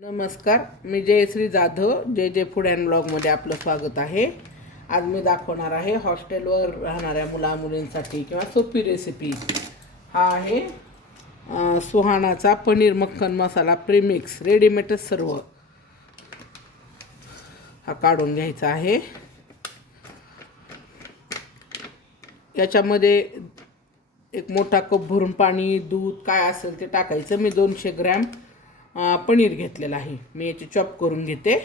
नमस्कार मी जयश्री जाधव जे जे फूड अँड ब्लॉगमध्ये आपलं स्वागत आहे. आज मी दाखवणार आहे हॉस्टेलवर राहणाऱ्या मुला मुलींसाठी किंवा सोपी रेसिपी हा आहे सुहानाचा पनीर मक्खन मसाला प्रीमिक्स रेडीमेडच सर्व. हा काढून घ्यायचा आहे. याच्यामध्ये एक मोठा कप भरून पाणी दूध काय असेल ते टाकायचं. मी दोनशे ग्रॅम पनीर घेतलेलं आहे. मी याची चॉप करून घेते.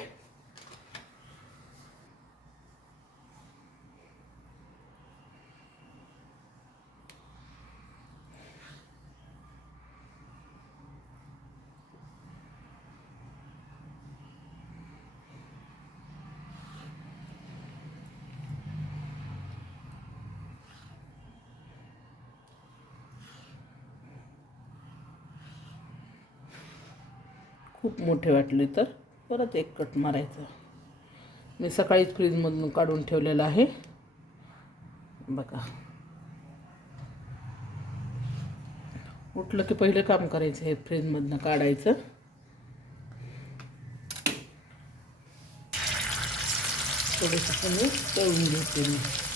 खूप मोठे वाटले तर परत एक कट मारायचा. मी सकाळीच फ्रीजमधून काढून ठेवलेलं आहे. बघा. उठलं की पहिलं काम करायचं हे फ्रीजमधनं काढायचं. थोडंसं कमी तळून घेते मी.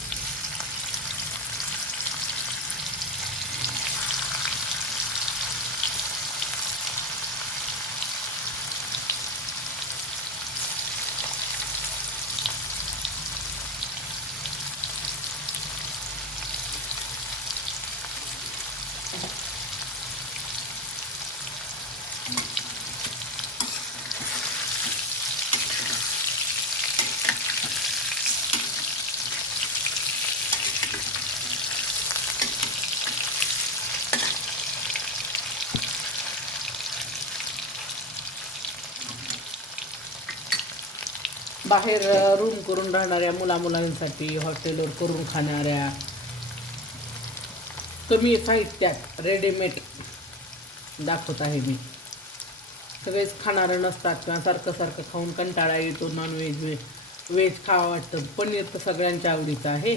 बाहेर रूम करून राहणाऱ्या मुला मुलांसाठी हॉटेलवर करून खाणाऱ्या कमी साहित्यात रेडीमेड दाखवत आहे मी. सगळेच खाणारं नसतात किंवा सारखं सारखं खाऊन कंटाळा येतो नॉनव्हेज व्हेज व्हेज खावं वाटतं. पनीर तर सगळ्यांच्या आवडीचं आहे.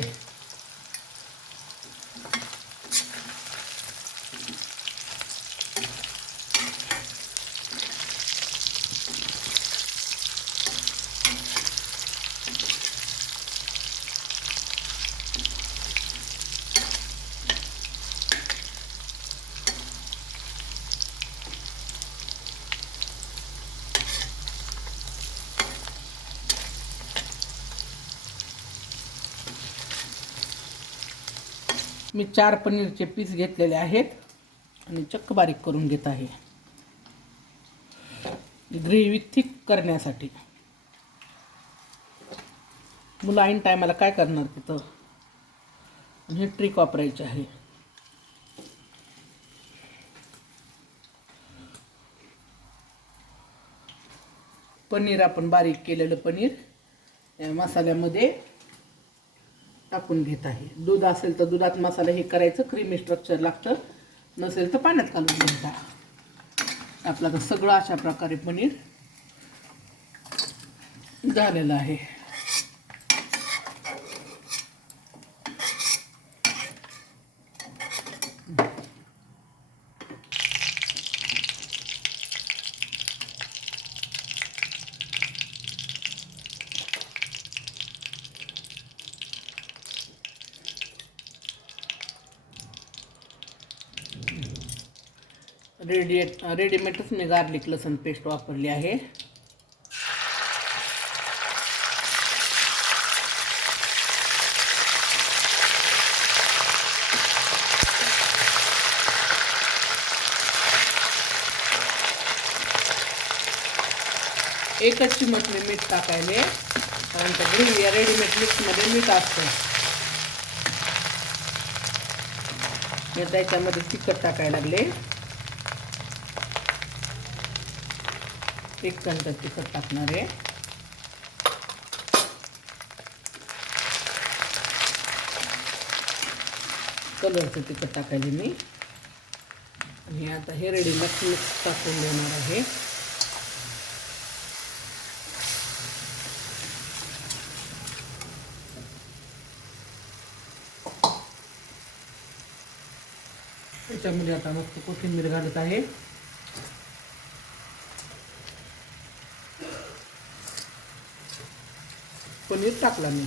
मी चार पनीरचे पीस घेतलेले आहेत आणि चक्क बारीक करून घेत आहे. ग्रेव्ही थिक करण्यासाठी. मुलं ऐन टायमाला काय करणार तिथं? आणि हे ट्रिक वापरायची आहे. पनीर आपण बारीक केलेलं पनीर या मसाल्यामध्ये टाकून घेत आहे. दूध असेल तर दुधात मसाला हे करायचं क्रीमी स्ट्रक्चर लागतं. नसेल तर पाण्यात घालून घ्यायचा. आपलं तर सगळं अशा प्रकारे पनीर झालेलं आहे. रेडिएट रेडीमेडच मी गार्लिक लसण पेस्ट वापरली आहे. एकच चिमट मी मीठ टाकायले. कारण का ग्रेव्ही या रेडीमेड मिक्समध्ये मीठ असतं. मी त्याच्यामध्ये तिखट टाकायला लागले. एक चमचा तिखट टाकणार आहे. कलरचं तिखट टाकायचे मी. आणि आता हे रेडी मिक्स टाकून देणार आहे. त्याच्यामध्ये आता मस्त कोथिंबीर घालत आहे. पनीर टाकला मी.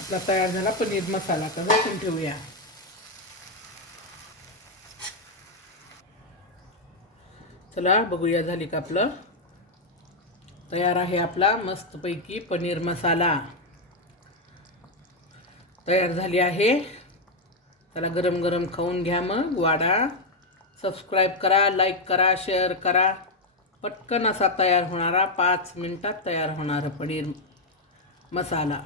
आपला तयार झाला पनीर मसाला. तर झाकून ठेवूया. चला बघूया झाली का आपलं. तयार आहे आपला मस्तपैकी पनीर मसाला. तयार झाली आहे. त्याला गरम गरम खाऊन घ्या मग वाडा. सबस्क्राईब करा लाईक करा शेअर करा. पटकन असा तयार होणारा पाच मिनटात तयार होणारा पनीर मसाला.